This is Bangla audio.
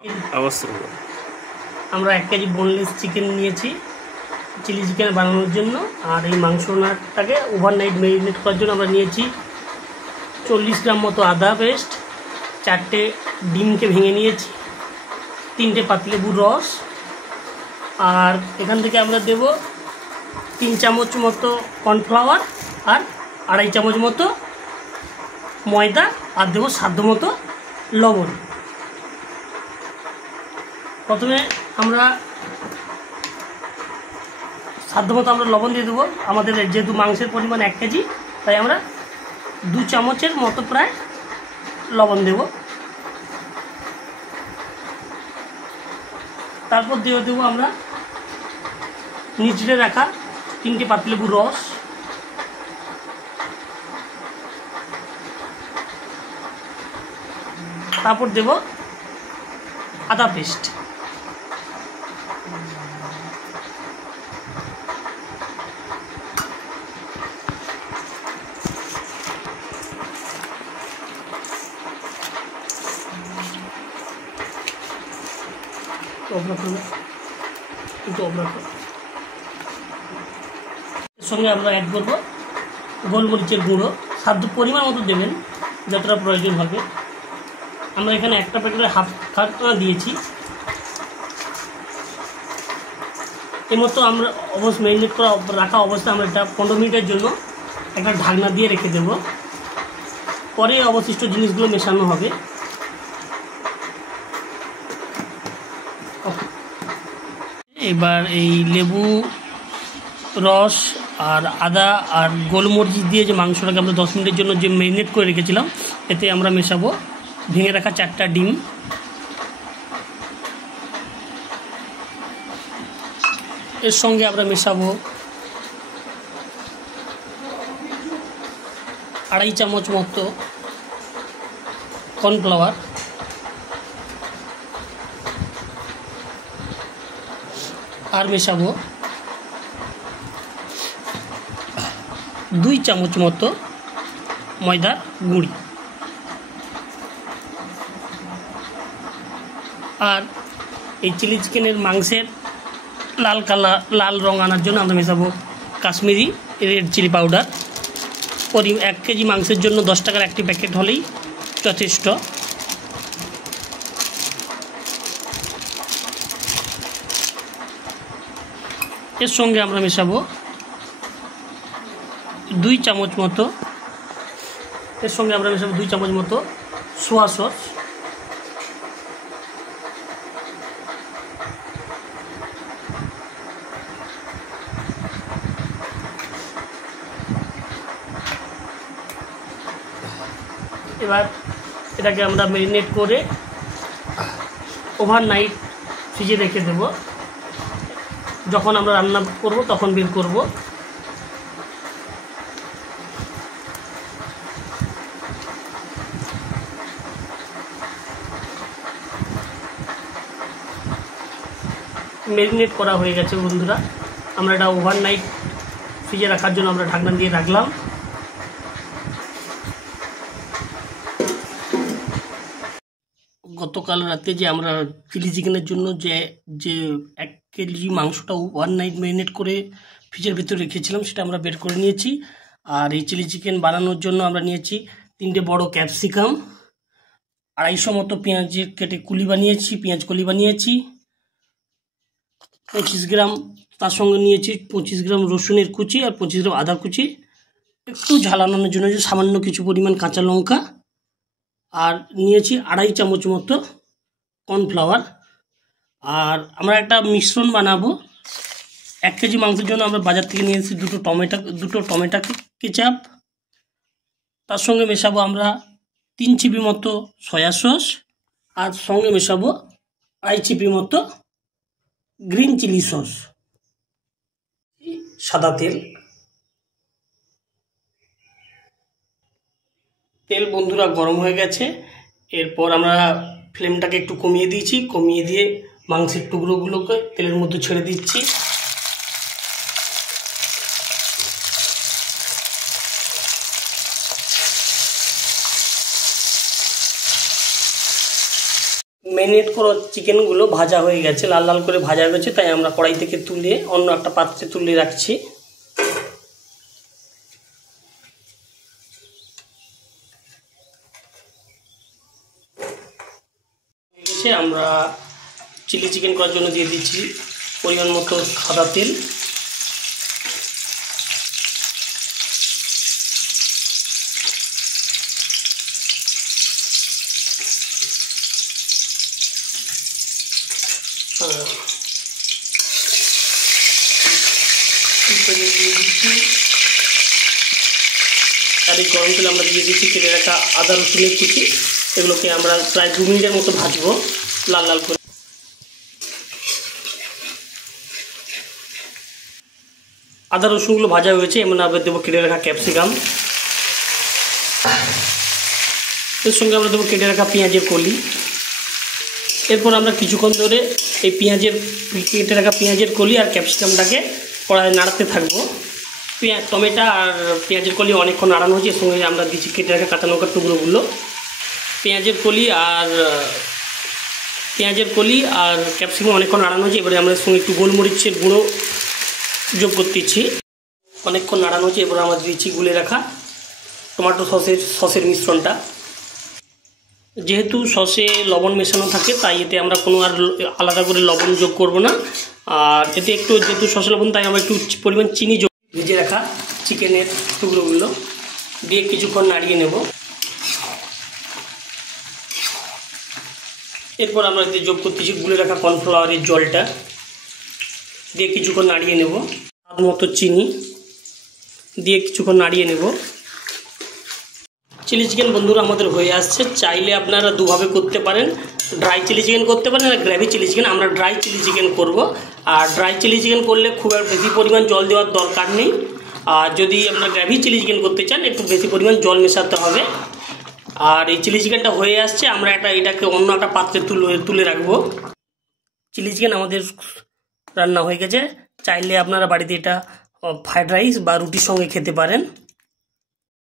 অবশ্যই আমরা 1 কেজি বোনলেস চিকেন নিয়েছি চিলি চিকেন বানানোর জন্য। আর এই মাংসটাকে ওভারনাইট ম্যারিনেট করার জন্য আমরা নিয়েছি 40 গ্রাম মতো আদা পেস্ট, 4টে ডিমকে ভেঙে নিয়েছি, 3টে পাতিলেবুর রস, আর এখান থেকে আমরা দেব 3 চামচ মতো কর্নফ্লাওয়ার আর 2.5 চামচ মতো ময়দা, আর দেবো সাধ্য মতো লবণ। প্রথমে আমরা সাধ্যমতো আমরা লবণ দিয়ে দেবো। আমাদের যেহেতু মাংসের পরিমাণ 1 কেজি, তাই আমরা 2 চামচের মতো প্রায় লবণ দেব। তারপর দিয়ে দেবো আমরা নিচড়ে রাখা 3টে পাতিলেবুর রস, তারপর দেব আদা পেস্ট, এর সঙ্গে আমরা অ্যাড করবো গোলমরিচের গুঁড়ো, সাধ্য পরিমাণ মতো দেবেন যতটা প্রয়োজন হবে। আমরা এখানে একটা প্যাকেটের হাফ দিয়েছি। এর মতো আমরা অবশ্যই ম্যারিনেট করা রাখা অবস্থায় আমরা এটা 15 মিনিটের জন্য একটা ঢাকনা দিয়ে রেখে দেব। পরে অবশিষ্ট জিনিসগুলো মেশানো হবে। এবার এই লেবু রস আর আদা আর গোলমরিচ দিয়ে যে মাংসটাকে আমরা 10 মিনিটের জন্য যে ম্যারিনেট করে রেখেছিলাম, এতে আমরা মেশাবো ভেঙে রাখা 4টা ডিম, এর সঙ্গে আমরা মেশাবো 2.5 চামচ মতো কর্নফ্লাওয়ার, আর মেশাবো 2 চামচ মতো ময়দার গুঁড়ি। আর এই চিলি চিকেনের মাংসের লাল রং আনার জন্য আমরা মেশাবো Kashmiri red chilli powder. 1 KG মাংসের জন্য 10 টাকার একটি প্যাকেট হলেই যথেষ্ট। এর সঙ্গে আমরা মেশাবো 2 চামচ মতো সোয়া সস, এবার এটাকে আমরা ম্যারিনেট করে ওভারনাইট ফ্রিজে রেখে দেব। যখন আমরা রান্না করব তখন বের করব। ম্যারিনেট করা হয়ে গেছে বন্ধুরা। আমরা এটা ওভারনাইট ফ্রিজে রাখার জন্য আমরা ঢাকনা দিয়ে রাখলাম। গতকাল রাতে যে আমরা চিলি চিকেনের জন্য যে 1 কেজি মাংসটা ওভারনাইট ম্যারিনেট করে ফ্রিজের ভিতরে রেখেছিলাম, সেটা আমরা বের করে নিয়েছি। আর এই চিলি চিকেন বানানোর জন্য আমরা নিয়েছি 3টে বড় ক্যাপসিকাম, 250 মতো পেঁয়াজের কেটে পেঁয়াজ কলি বানিয়েছি, 25 গ্রাম, তার সঙ্গে নিয়েছি 25 গ্রাম রসুনের কুচি আর 25 গ্রাম আদা কুচি, একটু ঝালানোর জন্য যে সামান্য কিছু পরিমাণ কাঁচা লঙ্কা, আর নিয়েছি 2.5 চামচ মতো কর্নফ্লাওয়ার। আর আমরা একটা মিশ্রণ বানাবো। 1 কেজি মাংসের জন্য আমরা বাজার থেকে নিয়েছি দুটো টমেটো কেচাপ, তার সঙ্গে মেশাবো আমরা 3 চিপি মতো সয়া সস, আর সঙ্গে মেশাবো 2.5 চিপি মতো গ্রিন চিলি সস, সাদা তেল বন্ধুরা গরম হয়ে গেছে। এরপর আমরা ফ্লেমটাকে একটু কমিয়ে দিয়েছি, কমিয়ে দিয়ে মাংসের টুকরোগুলোকে তেলের মধ্যে ছেড়ে দিচ্ছি। ম্যারিনেট করা চিকেনগুলো ভাজা হয়ে গেছে, লাল লাল করে ভাজা হয়ে গেছে, তাই আমরা কড়াই থেকে তুলে অন্য একটা পাত্রে তুলে রাখছি। আমরা চিলি চিকেন করার জন্য দিয়ে দিচ্ছি পরিমাণ মতো সাদা তেল। আর এই গরম তেলে আমরা দিয়ে দিচ্ছি কেটে রাখা আদা রসুনের কুচি। এগুলোকে আমরা প্রায় 2 মিনিটের মতো ভাজবো লাল লাল করে। আদা রসুনগুলো ভাজা হয়েছে, এমন আবার দেবো কেটে রাখা ক্যাপসিকাম। এর সঙ্গে আমরা দেবো কেটে রাখা পেঁয়াজের কলি। এরপর আমরা কিছুক্ষণ ধরে এই কেটে রাখা পেঁয়াজের কলি আর ক্যাপসিকামটাকে কড়াইয়ে নাড়াতে থাকবো। টমেটো আর পেঁয়াজের কলি অনেকক্ষণ নাড়ানো হয়েছে, এর সঙ্গে আমরা দিচ্ছি কেটে রাখা কাঁচা লঙ্কার টুকরোগুলো। পেঁয়াজের কলি আর ক্যাপসিকাম অনেকক্ষণ নাড়ানো হয়েছে। এবারে আমরা এর সঙ্গে একটু গোলমরিচের গুঁড়ো যোগ করতেছি। অনেকক্ষণ নাড়ানো হয়েছে, এবারে আমরা দিচ্ছি গুলে রাখা টমেটো সসের মিশ্রণটা। যেহেতু সসে লবণ মেশানো থাকে, তাই এতে আমরা কোনো আর আলাদা করে লবণ যোগ করব না। আর এতে একটু যেহেতু সসে লবণ, তাই আমরা একটু পরিমাণ চিনি যোগ, ভেজে রাখা চিকেনের টুকরোগুলো দিয়ে কিছুক্ষণ নাড়িয়ে নেব। এরপর আমরা এতে যোগ করতেছি গুলে রাখা কর্নফ্লাওয়ারের জলটা, দিয়ে কিছুক্ষণ নাড়িয়ে নেব। স্বাদ মতো চিনি দিয়ে কিছুক্ষণ নাড়িয়ে নেব। চিলি চিকেন বন্ধুরা আমাদের হয়ে আসছে। চাইলে আপনারা দুভাবে করতে পারেন, ড্রাই চিলি চিকেন করতে পারেন আর গ্রেভি চিলি চিকেন। আমরা ড্রাই চিলি চিকেন করব। আর ড্রাই চিলি চিকেন করলে খুব বেশি পরিমাণ জল দেওয়ার দরকার নেই। আর যদি আপনারা গ্রেভি চিলি চিকেন করতে চান, একটু বেশি পরিমাণ জল মেশাতে হবে। আর এই চিলি চিকেনটা হয়ে আসছে, আমরা এটাকে অন্য একটা পাত্রে তুলে রাখবো। চিলি চিকেন আমাদের রান্না হয়ে গেছে। চাইলে আপনারা বাড়িতে এটা ফ্রাইড রাইস বা রুটির সঙ্গে খেতে পারেন।